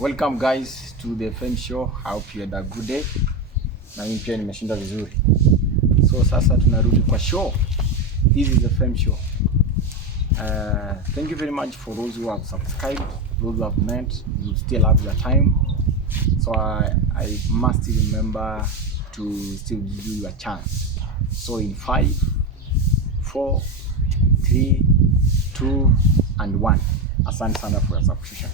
Welcome guys to the Fame Show. I hope you had a good day. Na mimi pia nimeshinda vizuri. So sasa tunarudi kwa show. This is the Fame Show. Thank you very much for those who have subscribed, those who have met, you still have your time. So I must remember to still give you a chance. So in 5, 4, 3, 2 and 1. Asante sana for your subscription.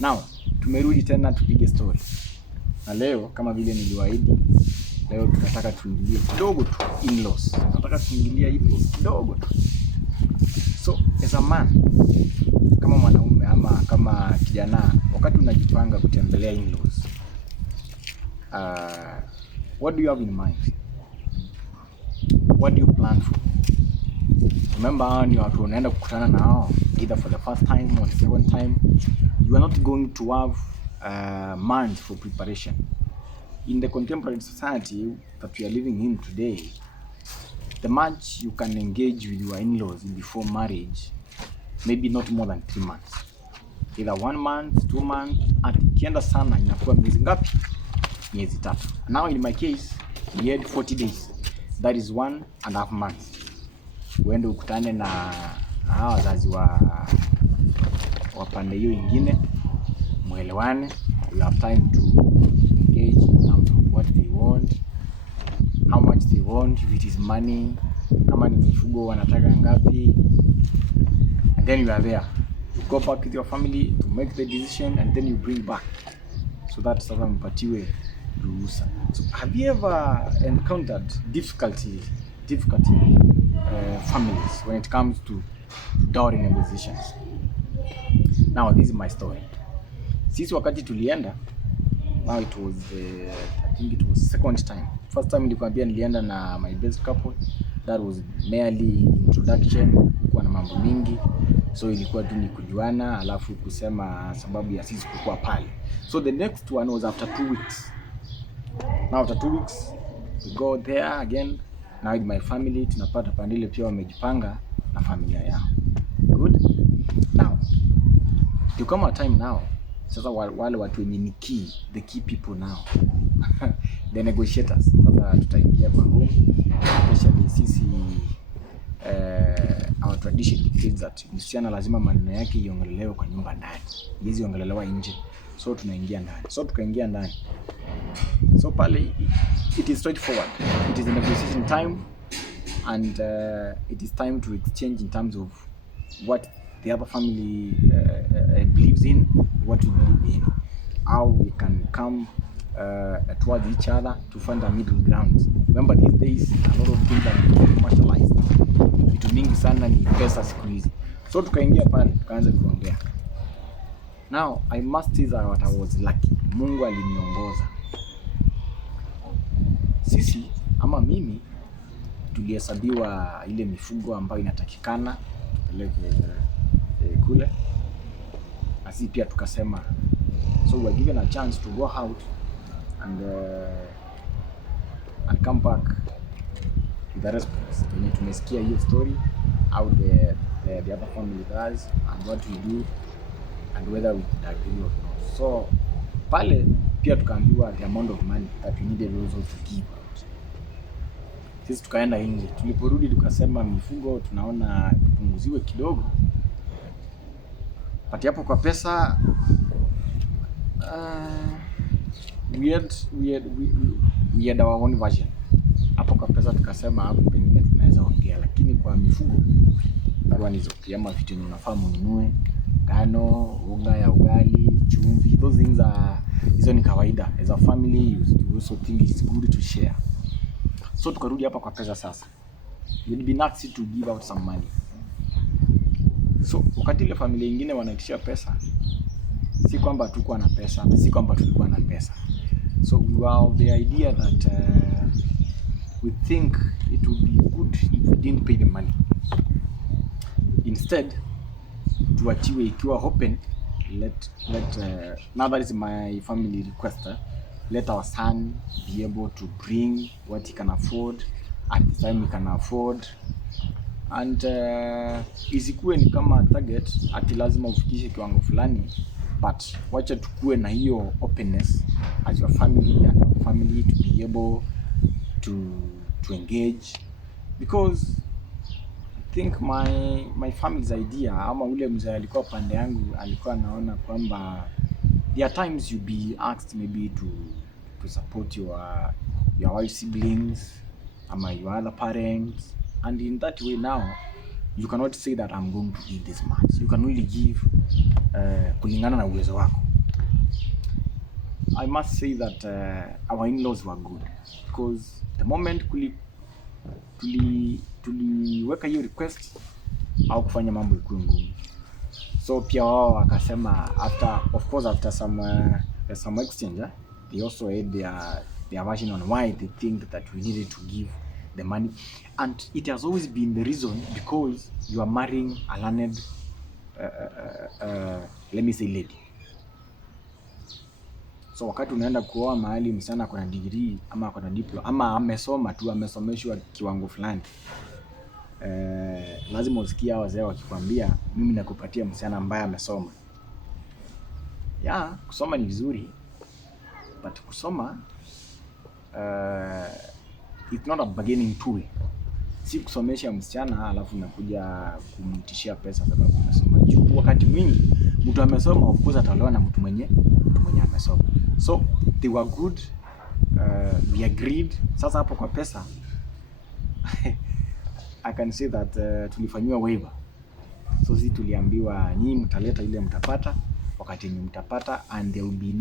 Now, tumerudi tena tupige story. Na leo kama vile niliwaahidi, leo tunataka tuingilie kidogo tu in-laws. Tunataka tuingilie in-laws kidogo tu. So, as a man, kama mwanaume ama kama kijana, wakati unajipanga kutembelea in-laws, what do you have in mind? What do you plan for? Remember, hao ni watu unaenda kukutana na hao either for the first time or the second time. You are not going to have months for preparation. In the contemporary society that we are living in today, the much you can engage with your in-laws before marriage, maybe not more than 3 months. Either 1 month, 2 months, at ikienda sana inakuwa miezi ngapi? Miezi 3. Now in my case, we had 40 days. That is 1.5 months. Uende ukutane na hawa wazazi wa pande hiyo ingine, muelewane. You have time to engage in terms of what they want, how much they want, if it is money, kama ni mifugo wanataka ngapi, and then you are there. You go back with your family to make the decision, and then you bring back so that sasa mpatiwe ruhusa. So have you ever encountered difficulty families when it comes to dowry negotiations? Now this is my story. Sisi wakati tulienda, now it was I think it was second time. First time nilikwambia nilienda na my best couple. That was merely introduction, kwa na mambo mingi. So ilikuwa tu ni kujuana, alafu kusema sababu ya sisi kukua pale. So the next one was after 2 weeks. Now after 2 weeks, we go there again. Now with my family, tunapata pandile pia wamejipanga na familia yao. Good? Now, you come a time now, sasa wale watu wenye ni the key people now, the negotiators. Sasa tutaingia kwa room, especially sisi, our tradition dictates that msichana lazima maneno yake iongelelewe kwa nyumba ndani, hizi iongelelewa nje. So tunaingia ndani. So tukaingia ndani. So pale, it is straightforward. It is a negotiation time, and it is time to exchange in terms of what the other family believes in, what we believe in, how we can come towards each other to find a middle ground. Remember these days, a lot of things are commercialized. Vitu mingi sana ni pesa siku hizi. So tukaingia pale, tukaanza kuongea. Now, I must say that I was lucky. Mungu aliniongoza. Sisi, ama mimi, tulihesabiwa ile mifugo ambayo inatakikana tupeleke kule. Na sisi pia tukasema, so we were given a chance to go out and come back with the response. When tumesikia hiyo story, how the other family does and what we do and whether we could agree or not. So pale pia tukaambiwa the amount of money that we needed also to give out. Sisi tukaenda nje. Tuliporudi tukasema mifugo tunaona punguziwe kidogo. Pati hapo kwa pesa, we had our own version. Hapo kwa pesa tukasema hapo pengine tunaweza ongea, lakini kwa mifugo barua nizo kama vitu unafaa mununue, ngano, unga ya ugali, chumvi, those things are, hizo ni kawaida. As a family, you also think it's good to share. So tukarudi hapa kwa pesa sasa. You'd be nuts to give out some money. So wakati ile familia nyingine wanaitisha pesa, si kwamba tulikuwa na pesa, na si kwamba tulikuwa na pesa. So we were of the idea that we think it would be good if we didn't pay the money. Instead, tuachiwe ikiwa open. Now that is my family request. Let our son be able to bring what he can afford at the time he can afford, and isikuwe ni kama target ati lazima ufikishe kiwango fulani but wacha tukue na hiyo openness as your family and our family to be able to engage, because I think my family's idea ama ule mzee alikuwa pande yangu alikuwa anaona kwamba there are times you be asked maybe to support your wife's siblings ama your other parents, and in that way now you cannot say that I'm going to give this much. You can only give kulingana na uwezo wako. I must say that our in-laws were good, because the moment tuliweka hiyo request au kufanya mambo ikuwe ngumu. So pia wao wakasema after some exchange, they also had their version on why they think that we needed to give the money, and it has always been the reason because you are marrying a learned let me say lady. So wakati unaenda kuoa mahali msichana kuna degree ama kuna diploma ama amesoma tu, amesomeshwa kiwango fulani, lazima usikie wazee wakikwambia mimi nakupatia msichana ambaye amesoma. Kusoma ni vizuri, but kusoma it's not a bargaining tool. Si kusomesha msichana alafu unakuja kumtishia pesa sababu amesoma. Juu wakati mwingi mtu amesoma of course ataolewa na mtu mwenye amesoma. So they were good, we agreed. Sasa hapo kwa pesa I can say that tulifanywa waiver. So sisi tuliambiwa nyinyi mtaleta ile mtapata wakati ni mtapata, and there will be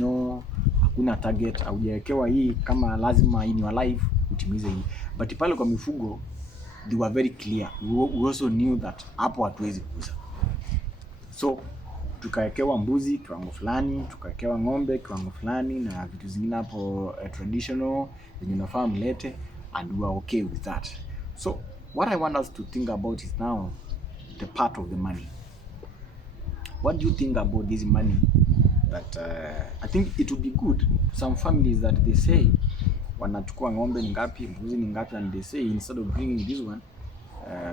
hakuna target haujawekewa hii kama lazima in your life utimize hii. But pale kwa mifugo they were very clear. We also knew that hapo hatuwezi kuuza. So tukawekewa mbuzi kiwango fulani, tukawekewa ng'ombe kiwango fulani na vitu zingine hapo traditional zenye unafaa mlete, and we are okay with that. So what I want us to think about is now the part of the money. What do you think about this money? That I think it would be good. Some families that they say wanachukua ng'ombe ni ngapi, mbuzi ni ngapi, and they say instead of bringing this one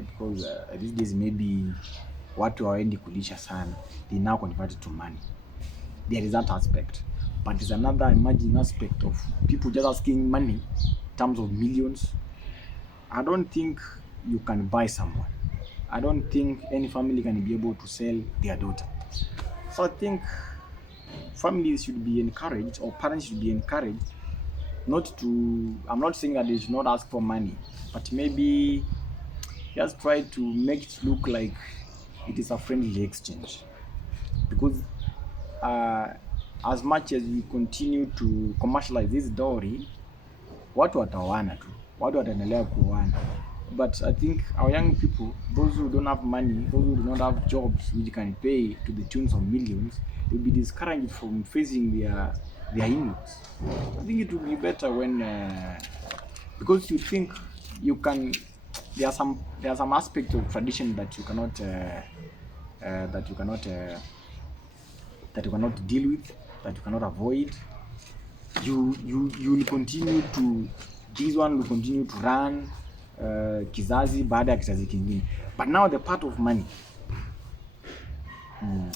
because these days maybe watu hawaendi kulisha sana, they now convert it to money. There is that aspect, but there's another emerging aspect of people just asking money in terms of millions. I don't think you can buy someone. I don't think any family can be able to sell their daughter. So I think families should be encouraged, or parents should be encouraged not to, I'm not saying that they should not ask for money, but maybe just try to make it look like it is a friendly exchange. Because as much as we continue to commercialize this dowry, watu wataoana tu, watu wataendelea kuoana. But I think our young people, those who don't have money, those who do not have jobs which can pay to the tunes of millions, will be discouraged from facing their in-laws. I think it would be better when, because you think you can, there are some aspects of tradition that you cannot deal with, that you cannot avoid. You will continue to, this one will continue to run kizazi baada ya kizazi kingine. But now the part of money,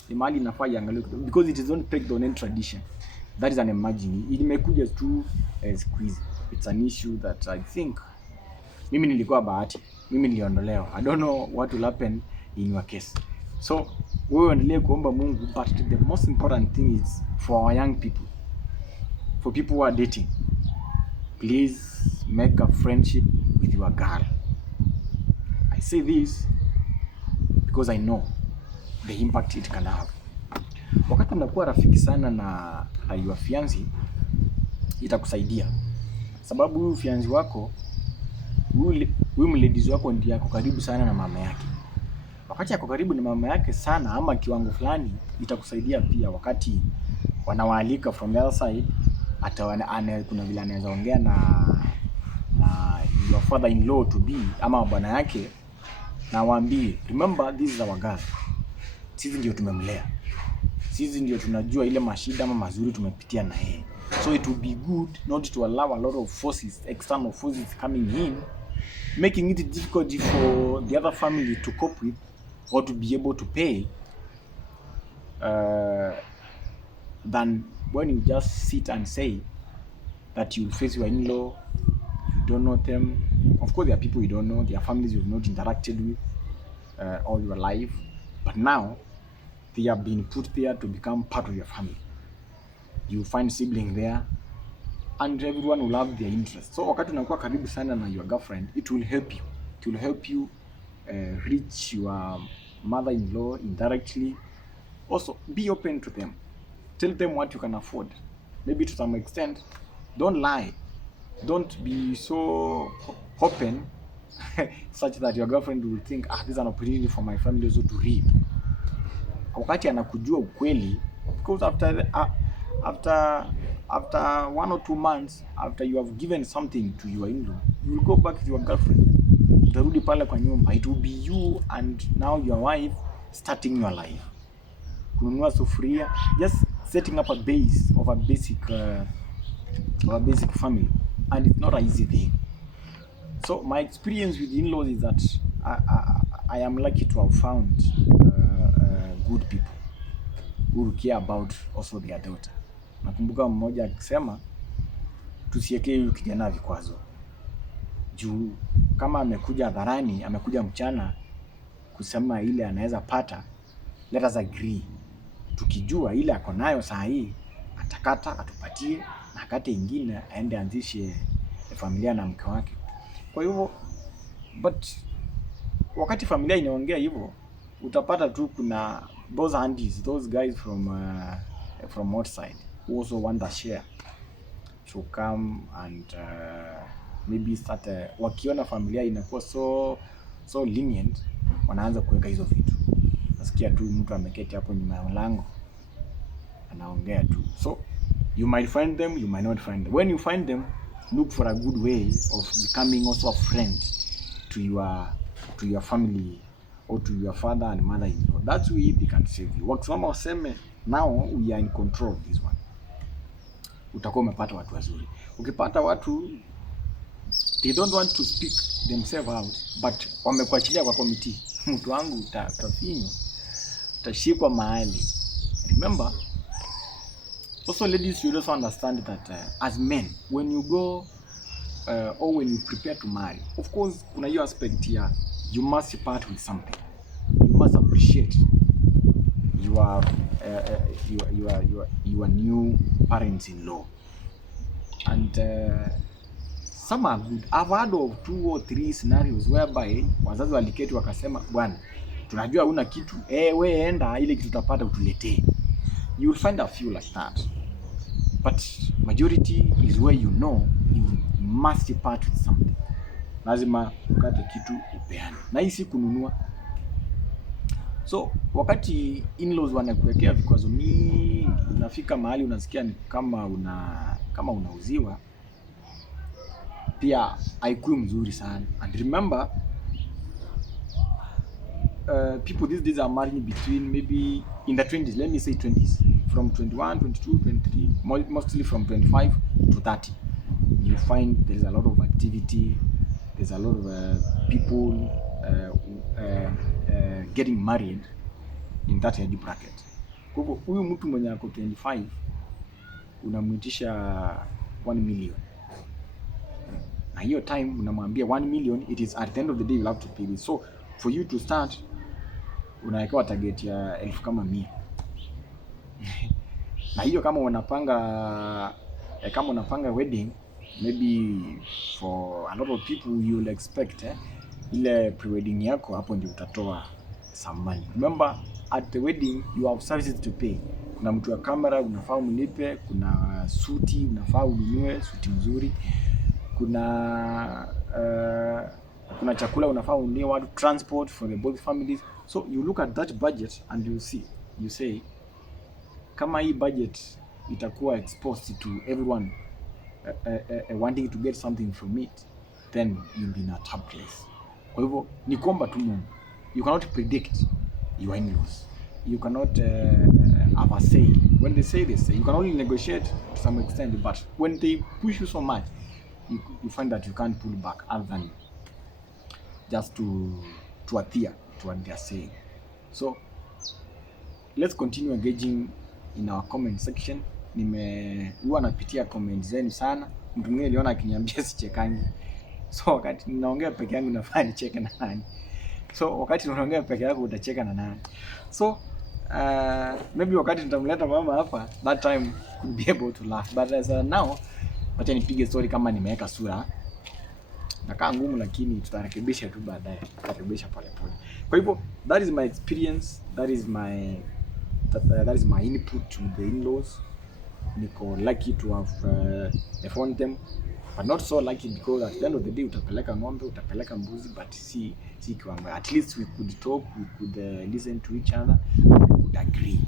the mali inafaa iangaliwe because it is not pegged on any tradition. That is an emerging. It imekuja tu squeeze. It's an issue that I think mimi nilikuwa bahati, mimi niliondolewa. I don't know what will happen in your case. So wewe endelee kuomba Mungu, but the most important thing is for our young people, for people who are dating, please make a friendship with your girl. I say this because I know the impact it can have. Wakati unakuwa rafiki sana na your fiancé, itakusaidia. Sababu huyu fiancé wako, huyu mladies wako ndiye ako karibu sana na mama yake. Wakati ako karibu na mama yake sana ama kiwango fulani, itakusaidia pia wakati wanawaalika from the other side. Kuna vile anaweza ongea na your father in law to be ama bwana yake, na waambie, remember this is our girl. Sisi ndio tumemlea, sisi ndio tunajua ile mashida ama mazuri tumepitia na yeye. So it would be good not to allow a lot of forces, external forces coming in, making it difficult for the other family to cope with or to be able to pay than when you just sit and say that you'll face your in-law, you don't know them. Of course, there are people you don't know, there are families you've not interacted with all your life, but now they have been put there to become part of your family. You find sibling there, and everyone will have their interest. So wakati unakuwa karibu sana na your girlfriend, it will help you. It will help you reach your mother-in-law indirectly. Also, be open to them. Tell them what you can afford. Maybe to some extent, don't lie. Don't be so open such that your girlfriend will think, this is an opportunity for my family also to reap. Wakati anakujua ukweli, because after 1 or 2 months after you have given something to your in-law, you will go back to your girlfriend. Utarudi pale kwa nyumba, it will be you and now your wife starting your life. Kununua sufuria, just setting up a base of a basic family, and it's not an easy thing. So my experience with in-laws is that I am lucky to have found good people who care about also their daughter. Nakumbuka mmoja akisema tusiwekee huyu kijana vikwazo. Juu kama amekuja hadharani, amekuja mchana kusema ile anaweza pata, let us agree. Tukijua ile ako nayo saa hii, atakata atupatie, na akate ingine aende anzishe familia na mke wake. Kwa hivyo, but wakati familia inaongea hivyo, utapata tu kuna those aunties, those guys from outside who also want a share to come and maybe start wakiona familia inakuwa so lenient, wanaanza kuweka hizo vitu. Nasikia tu mtu ameketi hapo nyuma ya mlango anaongea tu. So you might find them, you might not find them. When you find them, look for a good way of becoming also a friend to your family or to your father and mother-in-law. That's way they can save you. Wakisema waseme, now we are in control of this one. Utakuwa umepata watu wazuri. Ukipata watu they don't want to speak themselves out, but wamekuachilia kwa committee, mtu wangu utafinywa, utashikwa mahali. Remember, also ladies, you also understand that as men, when you go or when you prepare to marry, of course kuna hiyo aspect here, you must part with something. You must appreciate your new parents-in-law, and some are good. I've heard of 2 or 3 scenarios whereby wazazi waliketi wakasema, bwana, tunajua huna kitu, we enda ile kitu utapata utuletee. You will find a few like that, but majority is where you must part with something. Lazima ukate kitu upeane, na hii si kununua. So wakati in-laws wanakuwekea vikwazo mingi, unafika mahali unasikia ni kama unauziwa, pia haikuwi mzuri sana. And remember, people these days are marrying between maybe in the 20s, let me say 20s, from 21, 22, 23, mostly from 25 to 30. You find there's a lot of activity, there's a lot of people getting married in that age bracket. Kwa hivyo huyu mtu mwenye ako 25 unamwitisha 1 million. Na hiyo time unamwambia 1 million, it is at the end of the day you have to pay this. So for you to start, unawekewa target ya 1000 kama 100. Na hiyo kama unapanga wedding, maybe for a lot of people you will expect ile pre-wedding yako, hapo ndio utatoa some money. Remember, at the wedding you have services to pay. Kuna mtu wa kamera unafaa umlipe, kuna suti unafaa ununue suti mzuri, kuna chakula unafaa ununue watu, transport for the both families. So you look at that budget and you say, kama hii budget itakuwa exposed to everyone wanting to get something from it, then you'll be in a tough place. Kwa hivyo ni kuomba tu Mungu. You cannot predict your in-laws. You cannot have a say. When they say, they say. You can only negotiate to some extent, but when they push you so much, you find that you can't pull back other than just to adhere to what they are saying. So let's continue engaging in our comment section. Huwa napitia comment zenu sana. Mtu mwingine aliona akiniambia sichekangi. So wakati ninaongea peke yangu nafaa nicheke na nani? So wakati unaongea peke yako utacheka na nani? So maybe wakati nitamleta mama hapa, that time could be able to laugh. But as now, wacha nipige story kama nimeweka sura. Nakaa ngumu lakini tutarekebisha tu baadaye. Tutarekebisha pole pole. Kwa hivyo that is my experience, that is my input to the in-laws. Niko lucky to have found them, but not so lucky because at the end of the day utapeleka ng'ombe, utapeleka mbuzi, but si kiwango. At least we could talk, we could listen to each other, we could agree.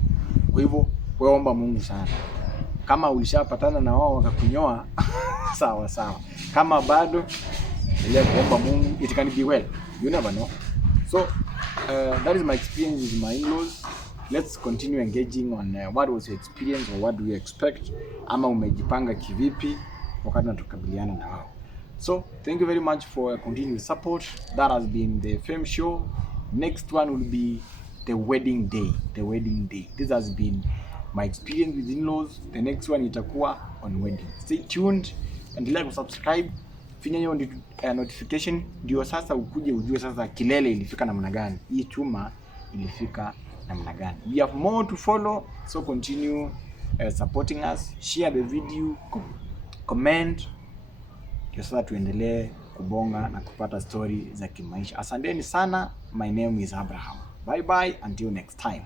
Kwa hivyo wewe omba Mungu sana. Kama ulishapatana na wao wakakunyoa sawa sawa. Kama bado ile kuomba Mungu, it can be well. You never know. So that is my experience with my in-laws. Let's continue engaging on what was your experience or what do you expect, ama umejipanga kivipi wakati natukabiliana na wao. So thank you very much for your continued support. That has been the Fame Show. Next one will be the wedding day. This has been my experience with in-laws. The next one itakuwa on wedding. Stay tuned and like, subscribe, finya hiyo notification ndio sasa ukuje ujue sasa kilele ilifika namna gani. Hii chuma ilifika namna gani. We have more to follow, so continue supporting us. Share the video, comment, ndio sasa tuendelee kubonga na kupata story za kimaisha. Asanteni sana. My name is Abraham. Bye bye until next time.